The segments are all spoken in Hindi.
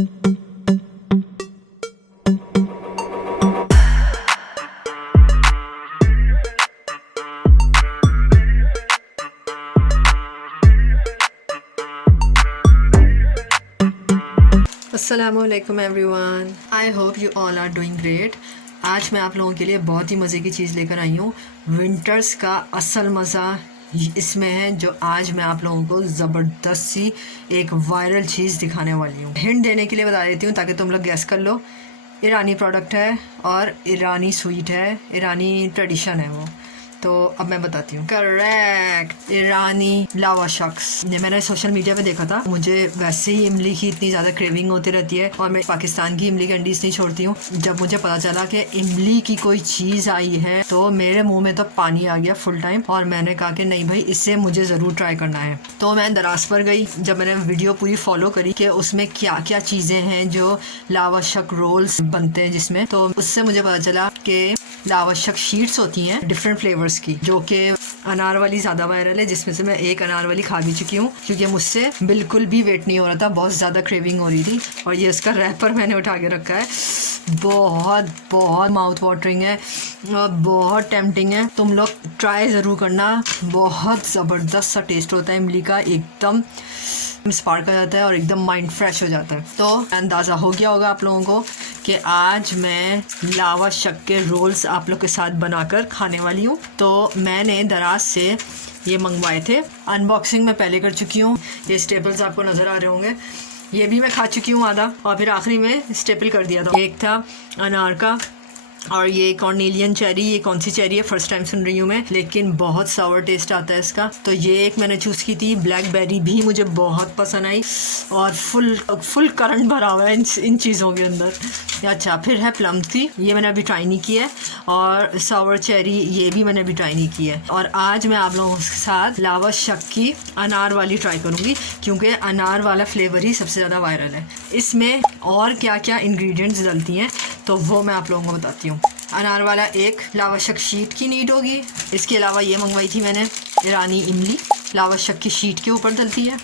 अस्सलामुअलैकुम everyone, I hope you all are doing great. आज मैं आप लोगों के लिए बहुत ही मज़े की चीज़ लेकर आई हूँ। विंटर्स का असल मज़ा इसमें है, जो आज मैं आप लोगों को ज़बरदस्त सी एक वायरल चीज़ दिखाने वाली हूँ। हिंट देने के लिए बता देती हूँ ताकि तुम लोग गैस कर लो। ईरानी प्रोडक्ट है और ईरानी स्वीट है, ईरानी ट्रेडिशन है वो। तो अब मैं बताती हूँ। करेक्ट, ईरानी लावा शख्स। ये मैंने सोशल मीडिया पे देखा था। मुझे वैसे ही इमली की इतनी ज़्यादा क्रेविंग होती रहती है और मैं पाकिस्तान की इमली कैंडीज़ नहीं छोड़ती हूँ। जब मुझे पता चला कि इमली की कोई चीज़ आई है तो मेरे मुंह में तो पानी आ गया फुल टाइम, और मैंने कहा कि नहीं भाई, इससे मुझे ज़रूर ट्राई करना है। तो मैं दराज पर गई। जब मैंने वीडियो पूरी फॉलो करी कि उसमें क्या क्या चीज़ें हैं जो लावा शक रोल्स बनते हैं जिसमें, तो उससे मुझे पता चला कि लावा शक शीट्स होती हैं डिफरेंट फ्लेवर्स की, जो कि अनार वाली ज़्यादा वायरल है, जिसमें से मैं एक अनार वाली खा भी चुकी हूँ क्योंकि मुझसे बिल्कुल भी वेट नहीं हो रहा था, बहुत ज़्यादा क्रेविंग हो रही थी। और ये इसका रैपर मैंने उठा के रखा है। बहुत बहुत माउथ वाटरिंग है और बहुत टेम्पटिंग है। तुम लोग ट्राई ज़रूर करना। बहुत ज़बरदस्त सा टेस्ट होता है इमली का, एकदम स्पार्क आ जाता है और एकदम माइंड फ्रेश हो जाता है। तो अंदाज़ा हो गया होगा आप लोगों को कि आज मैं लावा शक के रोल्स आप लोग के साथ बनाकर खाने वाली हूँ। तो मैंने दराज से ये मंगवाए थे। अनबॉक्सिंग मैं पहले कर चुकी हूँ। ये स्टेपल्स आपको नज़र आ रहे होंगे, ये भी मैं खा चुकी हूँ आधा, और फिर आखिरी में स्टेपल कर दिया था। एक था अनार का, और ये कॉर्नेलियन चेरी। ये कौन सी चेरी है फर्स्ट टाइम सुन रही हूँ मैं, लेकिन बहुत सावर टेस्ट आता है इसका। तो ये एक मैंने चूज़ की थी। ब्लैकबेरी भी मुझे बहुत पसंद आई, और फुल करंट भरा हुआ है इन चीज़ों के अंदर। अच्छा, फिर है प्लम की, ये मैंने अभी ट्राई नहीं किया है, और सावर चेरी ये भी मैंने अभी ट्राई नहीं किया है। और आज मैं आप लोगों के साथ लावा शक की अनार वाली ट्राई करूँगी, क्योंकि अनार वाला फ्लेवर ही सबसे ज़्यादा वायरल है। इसमें और क्या क्या इंग्रेडिएंट्स डलती हैं तो वो मैं आप लोगों को बताती हूँ। अनार वाला एक लावा शक शीट की नीड होगी। इसके अलावा ये मंगवाई थी मैंने ईरानी इमली, लावा शक की शीट के ऊपर डलती है।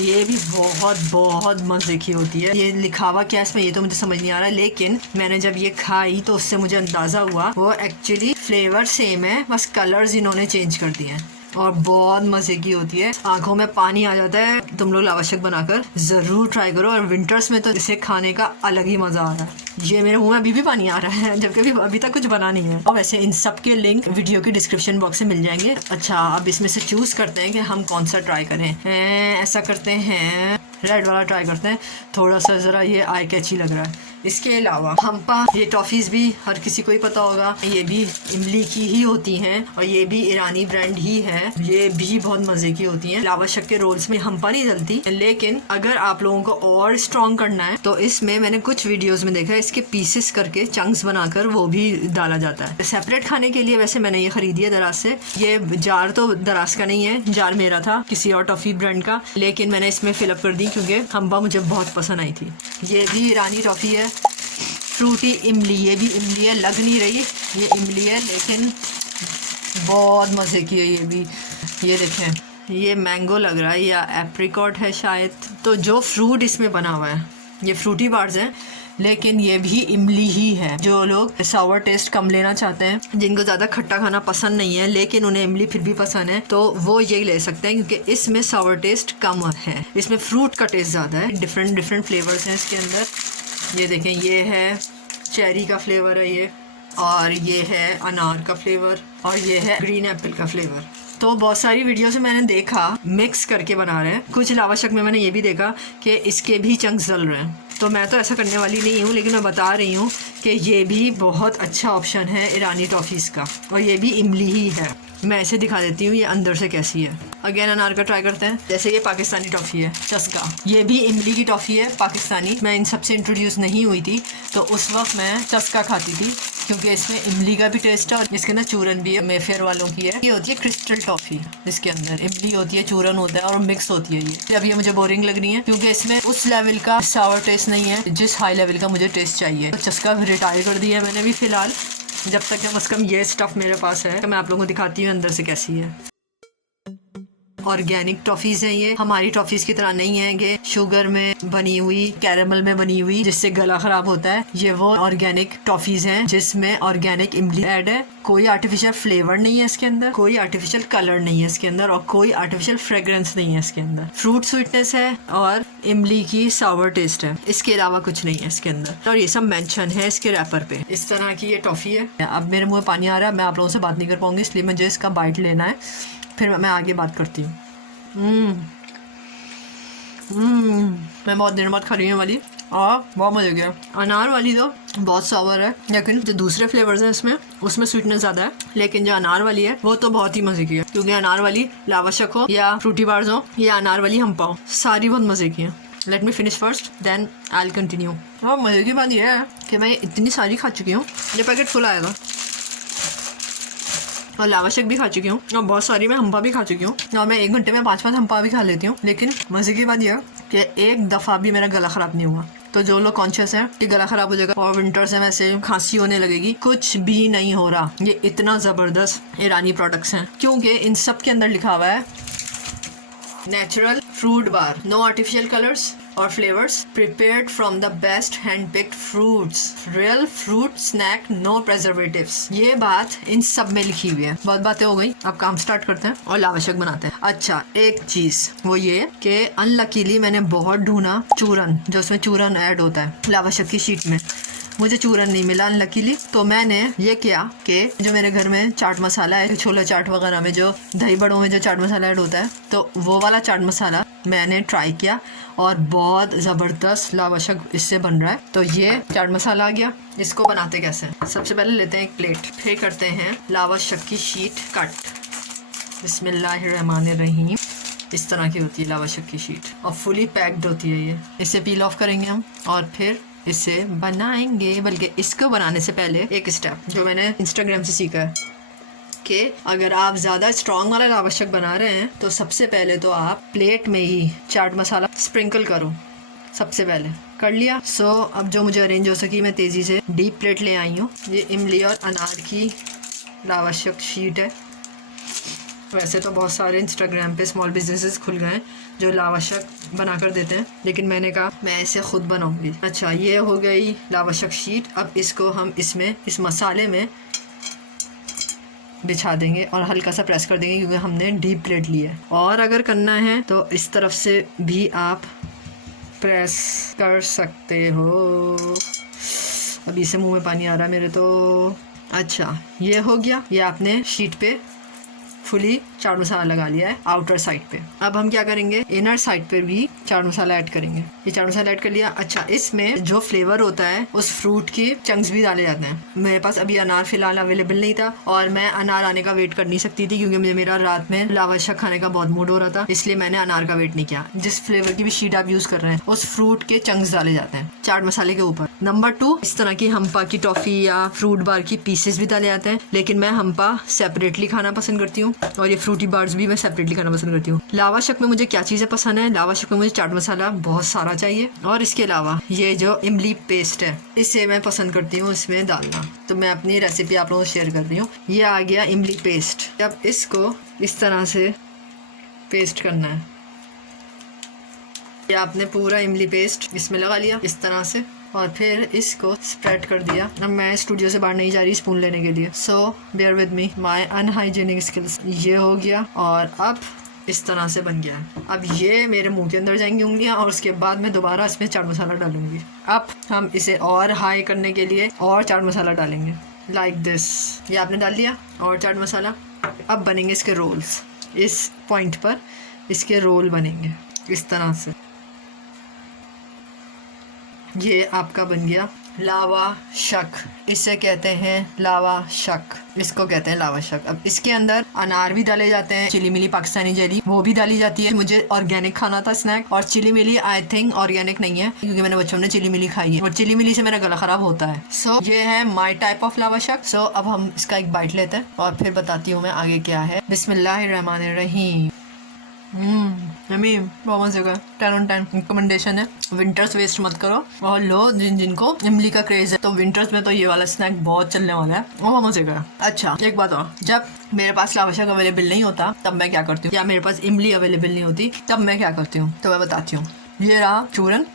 ये भी बहुत बहुत मज़े की होती है। ये लिखा हुआ क्या इसमें ये तो मुझे समझ नहीं आ रहा, लेकिन मैंने जब ये खाई तो उससे मुझे अंदाज़ा हुआ वो एक्चुअली फ्लेवर सेम है, बस कलर्स इन्होंने चेंज कर दिए हैं, और बहुत मज़े की होती है। आंखों में पानी आ जाता है। तुम लोग लावा शक बनाकर ज़रूर ट्राई करो, और विंटर्स में तो इसे खाने का अलग ही मज़ा आ रहा है। ये मेरे मुंह में अभी भी पानी आ रहा है, जबकि अभी तक कुछ बना नहीं है। और वैसे इन सब के लिंक वीडियो की डिस्क्रिप्शन बॉक्स में मिल जाएंगे। अच्छा, अब इसमें से चूज़ करते हैं कि हम कौन सा ट्राई करें। ऐसा करते हैं, रेड वाला ट्राई करते हैं। थोड़ा सा ज़रा ये आई कैची लग रहा है। इसके अलावा हम्पा, ये टॉफ़ीज़ भी हर किसी को ही पता होगा, ये भी इमली की ही होती हैं और ये भी ईरानी ब्रांड ही है। ये भी बहुत मज़े की होती हैं। लावा शक के रोल्स में हम्पा नहीं डलती, लेकिन अगर आप लोगों को और स्ट्रॉन्ग करना है तो इसमें मैंने कुछ वीडियोस में देखा है, इसके पीसेस करके चंक्स बनाकर वो भी डाला जाता है सेपरेट खाने के लिए। वैसे मैंने ये खरीदी है दराज से। ये जार तो दराज का नहीं है, जार मेरा था किसी और टॉफ़ी ब्रांड का, लेकिन मैंने इसमें फिलअप कर दी क्योंकि हम्पा मुझे बहुत पसंद आई थी। ये भी ईरानी टॉफ़ी है, फ्रूटी इमली। ये भी इमली है, लग नहीं रही ये इमली है, लेकिन बहुत मज़े की है ये भी। ये देखें, ये मैंगो लग रहा है या एप्रिकॉट है शायद। तो जो फ्रूट इसमें बना हुआ है ये फ्रूटी बार्स हैं, लेकिन ये भी इमली ही है। जो लोग सावर टेस्ट कम लेना चाहते हैं, जिनको ज़्यादा खट्टा खाना पसंद नहीं है लेकिन उन्हें इमली फिर भी पसंद है, तो वो ये ले सकते हैं, क्योंकि इसमें सावर टेस्ट कम है, इसमें फ्रूट का टेस्ट ज़्यादा है। डिफरेंट फ्लेवर्स हैं इसके अंदर। ये देखें, ये है चेरी का फ्लेवर है ये, और ये है अनार का फ्लेवर, और ये है ग्रीन एप्पल का फ्लेवर। तो बहुत सारी वीडियो से मैंने देखा मिक्स करके बना रहे हैं। कुछ लावा शक में मैंने ये भी देखा कि इसके भी चंक्स डल रहे हैं। तो मैं तो ऐसा करने वाली नहीं हूँ, लेकिन मैं बता रही हूँ कि ये भी बहुत अच्छा ऑप्शन है ईरानी टॉफ़ीज़ का, और ये भी इमली ही है। मैं ऐसे दिखा देती हूँ ये अंदर से कैसी है। अगेन अनार का ट्राई करते हैं। जैसे ये पाकिस्तानी टॉफ़ी है चस्का, ये भी इमली की टॉफ़ी है पाकिस्तानी। मैं इन सबसे इंट्रोड्यूस नहीं हुई थी तो उस वक्त मैं चस्का खाती थी, क्योंकि इसमें इमली का भी टेस्ट है और इसके अंदर चूरन भी है। मेफेयर वालों की है। ये होती है क्रिस्टल टॉफ़ी, इसके अंदर इमली होती है, चूरन होता है और मिक्स होती है ये। अब ये मुझे बोरिंग लग रही है, क्योंकि इसमें उस लेवल का सावर टेस्ट नहीं है जिस हाई लेवल का मुझे टेस्ट चाहिए। तो चस्का रिटायर कर दिया है मैंने भी फ़िलहाल, जब तक कम से कम ये स्टफ़ मेरे पास है। तो मैं आप लोगों को दिखाती हूँ अंदर से कैसी है। ऑर्गेनिक टॉफीज हैं। ये हमारी टॉफीज की तरह नहीं है कि शुगर में बनी हुई, कैरेमल में बनी हुई, जिससे गला खराब होता है। ये वो ऑर्गेनिक टॉफीज हैं जिसमें ऑर्गेनिक इमली ऐड है। कोई आर्टिफिशियल फ्लेवर नहीं है इसके अंदर, कोई आर्टिफिशियल कलर नहीं है इसके अंदर, और कोई आर्टिफिशियल फ्रेग्रेंस नहीं है इसके अंदर। फ्रूट स्वीटनेस है और इमली की सावर टेस्ट है, इसके अलावा कुछ नहीं है इसके अंदर। और ये सब मेंशन है इसके रैपर पे। इस तरह की ये टॉफी है। अब मेरे मुंह में पानी आ रहा है, मैं आप लोगों से बात नहीं कर पाऊंगी, इसलिए मुझे इसका बाइट लेना है, फिर मैं आगे बात करती हूँ। मैं बहुत देर बाद खा रही हूँ वाली, और बहुत मज़े गया। अनार वाली तो बहुत सावर है, लेकिन जो दूसरे फ्लेवर्स हैं इसमें, उसमें स्वीटनेस ज़्यादा है, लेकिन जो अनार वाली है वो तो बहुत ही मज़े की है। क्योंकि अनार वाली लावाशक हो या फ्रूटी बार्स हो या अनार वाली हम्पा हो, सारी बहुत मज़े की हैं। Let me finish first then I will continue. और मज़े की बात यह है कि मैं इतनी सारी खा चुकी हूँ, ये पैकेट फुल आएगा, और लावाशक भी खा चुकी हूँ, और बहुत सारी मैं हम्पा भी खा चुकी हूँ, और मैं 1 घंटे में 5-5 हम्पा भी खा लेती हूँ। लेकिन मज़े की बात यह कि एक दफ़ा भी मेरा गला ख़राब नहीं हुआ। तो जो लोग कॉन्शियस हैं कि गला ख़राब हो जाएगा और विंटर से वैसे खांसी होने लगेगी, कुछ भी नहीं हो रहा। ये इतना ज़बरदस्त ईरानी प्रोडक्ट्स हैं, क्योंकि इन सब के अंदर लिखा हुआ है natural fruit bar, no artificial colours और flavours, prepared from the best hand picked fruits, real fruit snack, no preservatives. ये बात इन सब में लिखी हुई है। बहुत बातें हो गई, अब काम स्टार्ट करते हैं और लावाशक बनाते हैं। अच्छा, एक चीज़ वो ये कि अनलकीली मैंने बहुत ढूंढा चूरन, जो उसमें चूरन ऐड होता है लावाशक की शीट में, मुझे चूरन नहीं मिला अनलकीली। तो मैंने ये किया कि जो मेरे घर में चाट मसाला है, छोला चाट वगैरह में जो दही बड़ों में जो चाट मसाला ऐड होता है, तो वो वाला चाट मसाला मैंने ट्राई किया और बहुत ज़बरदस्त लावाशक इससे बन रहा है। तो ये चाट मसाला आ गया। इसको बनाते कैसे हैं? सबसे पहले लेते हैं एक प्लेट, फिर करते हैं लावाशक की शीट कट। बिस्मिल्लाहिर्रहमानिर्रहीम। इस तरह की होती है लावाशक की शीट, और फुली पैक्ड होती है ये। इसे पील ऑफ करेंगे हम और फिर इसे बनाएंगे। बल्कि इसको बनाने से पहले एक स्टेप जो मैंने इंस्टाग्राम से सीखा है कि अगर आप ज़्यादा स्ट्रॉन्ग वाला लावाशक बना रहे हैं तो सबसे पहले तो आप प्लेट में ही चाट मसाला स्प्रिंकल करो। सबसे पहले कर लिया। सो अब जो मुझे अरेंज हो सकी, मैं तेज़ी से डीप प्लेट ले आई हूँ। ये इमली और अनार की लावाशक शीट है। वैसे तो बहुत सारे इंस्टाग्राम पे स्मॉल बिजनेसेस खुल गए हैं जो लावाशक बना कर देते हैं, लेकिन मैंने कहा मैं इसे खुद बनाऊंगी। अच्छा, ये हो गई लावाशक शीट। अब इसको हम इसमें इस मसाले में बिछा देंगे और हल्का सा प्रेस कर देंगे, क्योंकि हमने डीप प्लेट ली है। और अगर करना है तो इस तरफ से भी आप प्रेस कर सकते हो। अभी से मुँह में पानी आ रहा है मेरे तो। अच्छा, ये हो गया। ये आपने शीट पे फुली चाट मसाला लगा लिया है आउटर साइड पे। अब हम क्या करेंगे, इनर साइड पे भी चाट मसाला ऐड करेंगे। ये चाट मसाला ऐड कर लिया। अच्छा, इसमें जो फ्लेवर होता है उस फ्रूट के चंक्स भी डाले जाते हैं। मेरे पास अभी अनार फिलहाल अवेलेबल नहीं था, और मैं अनार आने का वेट कर नहीं सकती थी, क्योंकि मेरा रात में लावाशक खाने का बहुत मूड हो रहा था, इसलिए मैंने अनार का वेट नहीं किया। जिस फ्लेवर की भी शीट आप यूज कर रहे हैं उस फ्रूट के चंक्स डाले जाते हैं चाट मसाले के ऊपर। नंबर 2, इस तरह की हम्पा की टॉफी या फ्रूट बार की पीसेस भी डाले जाते हैं, लेकिन मैं हम्पा सेपरेटली खाना पसंद करती हूँ, और ये फ्रूटी बार्स भी मैं सेपरेटली खाना पसंद करती हूँ। लावाशक में मुझे क्या चीज़ें पसंद है, लावाशक में मुझे चाट मसाला बहुत सारा चाहिए, और इसके अलावा ये जो इमली पेस्ट है इसे मैं पसंद करती हूँ इसमें डालना। तो मैं अपनी रेसिपी आप लोगों को शेयर कर रही हूँ। ये आ गया इमली पेस्ट। अब इसको इस तरह से पेस्ट करना है। ये आपने पूरा इमली पेस्ट इसमें लगा लिया इस तरह से, और फिर इसको स्प्रेड कर दिया। अब मैं स्टूडियो से बाहर नहीं जा रही स्पून लेने के लिए, so bear with me my unhygienic skills. ये हो गया, और अब इस तरह से बन गया। अब ये मेरे मुंह के अंदर जाएंगी उंगलियां, और उसके बाद मैं दोबारा इसमें चाट मसाला डालूंगी। अब हम इसे और हाई करने के लिए और चाट मसाला डालेंगे, लाइक दिस। ये आपने डाल दिया और चाट मसाला। अब बनेंगे इसके रोल्स। इस पॉइंट पर इसके रोल बनेंगे इस तरह से। ये आपका बन गया लावाशक। इसे कहते हैं लावाशक, इसको कहते हैं लावाशक। अब इसके अंदर अनार भी डाले जाते हैं, चिली मिली पाकिस्तानी जेली वो भी डाली जाती है। मुझे ऑर्गेनिक खाना था स्नैक, और chilli milli I think organic नहीं है, क्योंकि मैंने बचपन में चिली मिली खाई है, और चिली मिली से मेरा गला खराब होता है। सो ये है माई टाइप ऑफ लावाशक। सो अब हम इसका एक बाइट लेते हैं और फिर बताती हूँ मैं आगे क्या है। बिस्मिल्लाहिर्रहमानिर्रहीम। यम्मी, बहुत मजे का 10/10 रिकमेंडेशन है। विंटर्स वेस्ट मत करो और लो जिनको इमली का क्रेज है, तो विंटर्स में तो ये वाला स्नैक बहुत चलने वाला है, बहुत मजे का है। अच्छा एक बात और, जब मेरे पास लावाशक अवेलेबल नहीं होता तब मैं क्या करती हूँ, या मेरे पास इमली अवेलेबल नहीं होती तब मैं क्या करती हूँ, तो मैं बताती हूँ। ये रहा चूरन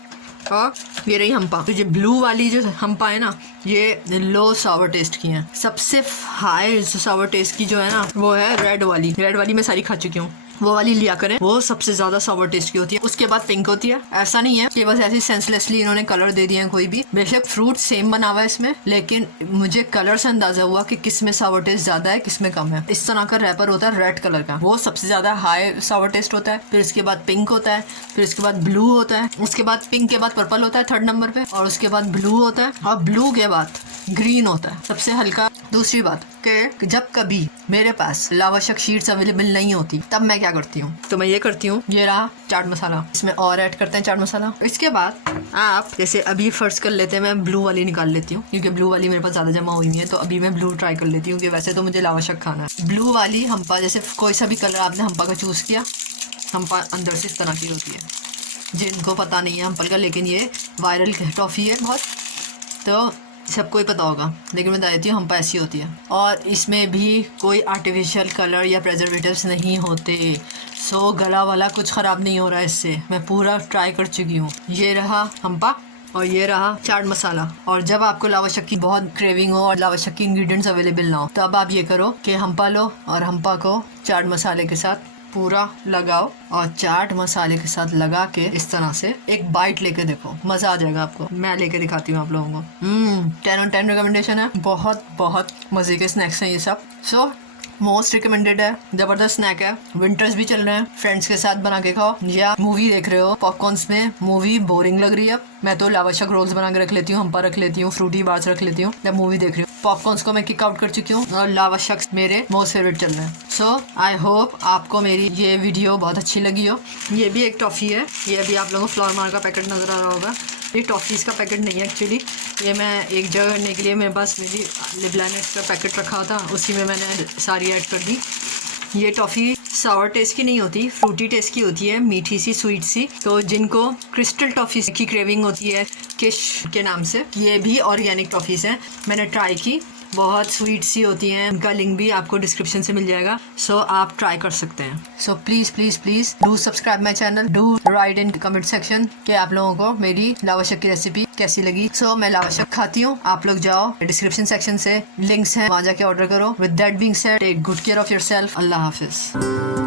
और ये रही हम्पा। तो ये ब्लू वाली जो हम्पा है ना, ये लो सावर टेस्ट की है। सबसे हाई सावर टेस्ट की जो है ना, वो है रेड वाली। रेड वाली मैं सारी खा चुकी हूँ, वो वाली लिया करें, वो सबसे ज्यादा सावर टेस्ट की होती है। उसके बाद पिंक होती है। ऐसा नहीं है कि बस ऐसी सेंसलेसली इन्होंने कलर दे दिए हैं कोई भी। बेशक फ्रूट सेम बना हुआ है इसमें, लेकिन मुझे कलर से अंदाजा हुआ कि किस में सावर टेस्ट ज्यादा है, किस में कम है। इस तरह का रैपर होता है रेड कलर का, वो सबसे ज्यादा हाई सावर टेस्ट होता है। फिर इसके बाद पिंक होता है, फिर इसके बाद ब्लू होता है, उसके बाद पिंक के बाद पर्पल होता है 3rd नंबर पे, और उसके बाद ब्लू होता है, और ब्लू के बाद ग्रीन होता है सबसे हल्का। दूसरी बात कि जब कभी मेरे पास लावाशक शीट्स अवेलेबल नहीं होती तब मैं क्या करती हूँ, तो मैं ये करती हूँ, ये रहा चाट मसाला, इसमें और ऐड करते हैं चाट मसाला। इसके बाद आप जैसे अभी फर्स्ट कर लेते हैं, मैं ब्लू वाली निकाल लेती हूँ क्योंकि ब्लू वाली मेरे पास ज़्यादा जमा हुई है, तो अभी मैं ब्लू ट्राई कर लेती हूँ कि वैसे तो मुझे लावाशक खाना है। ब्लू वाली हम्पा, जैसे कोई सा भी कलर आपने हम्पा का चूज़ किया, हम्पा अंदर से इस तरह की होती है। जिनको पता नहीं है हम्पल का, लेकिन ये वायरल टॉफ़ी है बहुत, तो सबको ही पता होगा, लेकिन मैं बता देती हूँ हम्पा ऐसी होती है। और इसमें भी कोई आर्टिफिशियल कलर या प्रेजर्वेटिव्स नहीं होते, सो गला वाला कुछ ख़राब नहीं हो रहा है इससे। मैं पूरा ट्राई कर चुकी हूँ। ये रहा हम्पा और ये रहा चाट मसाला। और जब आपको लावाशक की बहुत क्रेविंग हो और लावाशक की इंग्रेडिएंट्स अवेलेबल ना हो, तो अब आप ये करो कि हम्पा लो और हम्पा को चाट मसाले के साथ पूरा लगाओ, और चाट मसाले के साथ लगा के इस तरह से एक बाइट लेके देखो, मज़ा आ जाएगा आपको। मैं लेके दिखाती हूँ आप लोगों को। 10/10 रिकमेंडेशन है। बहुत बहुत मज़े के स्नैक्स हैं ये सब। सो मोस्ट रिकमेंडेड है, ज़बरदस्त स्नैक है। विंटर्स भी चल रहे हैं, फ्रेंड्स के साथ बना के खाओ, या मूवी देख रहे हो पॉपकॉर्न्स में, मूवी बोरिंग लग रही है, मैं तो लावाशक रोल्स बना के रख लेती हूँ, हम्पा रख लेती हूँ, फ्रूटी बार्स रख लेती हूँ, जब मूवी देख रही हूँ। पॉपकॉर्न्स को मैं किक आउट कर चुकी हूँ और लावाशक मेरे मोस्ट फेवरेट चल रहे हैं। सो आई होप आपको मेरी ये वीडियो बहुत अच्छी लगी हो। ये भी एक टॉफ़ी है, ये अभी आप लोगों को फ्लोर मार का पैकेट नज़र आ रहा होगा। ये टॉफ़ीज़ का पैकेट नहीं है एक्चुअली, ये मैं एक जगह करने के लिए मेरे पास मेरी लिबलानेट्स का पैकेट रखा था, उसी में मैंने सारी ऐड कर दी। ये टॉफ़ी सावर टेस्ट की नहीं होती, फ्रूटी टेस्ट की होती है, मीठी सी स्वीट सी। तो जिनको क्रिस्टल टॉफ़ी की क्रेविंग होती है किश के नाम से, ये भी ऑर्गेनिक टॉफ़ीज़ हैं, मैंने ट्राई की, बहुत स्वीट सी होती हैं। उनका लिंक भी आपको डिस्क्रिप्शन से मिल जाएगा, सो आप ट्राई कर सकते हैं। So please please please do subscribe my channel, do right in comment section कि आप लोगों को मेरी लावाशक की रेसिपी कैसी लगी। सो मैं लावाशक खाती हूँ, आप लोग जाओ डिस्क्रिप्शन सेक्शन से लिंक्स हैं, वहाँ जाके ऑर्डर करो। With that being said, take good care of yourself. अल्लाह हाफिज़।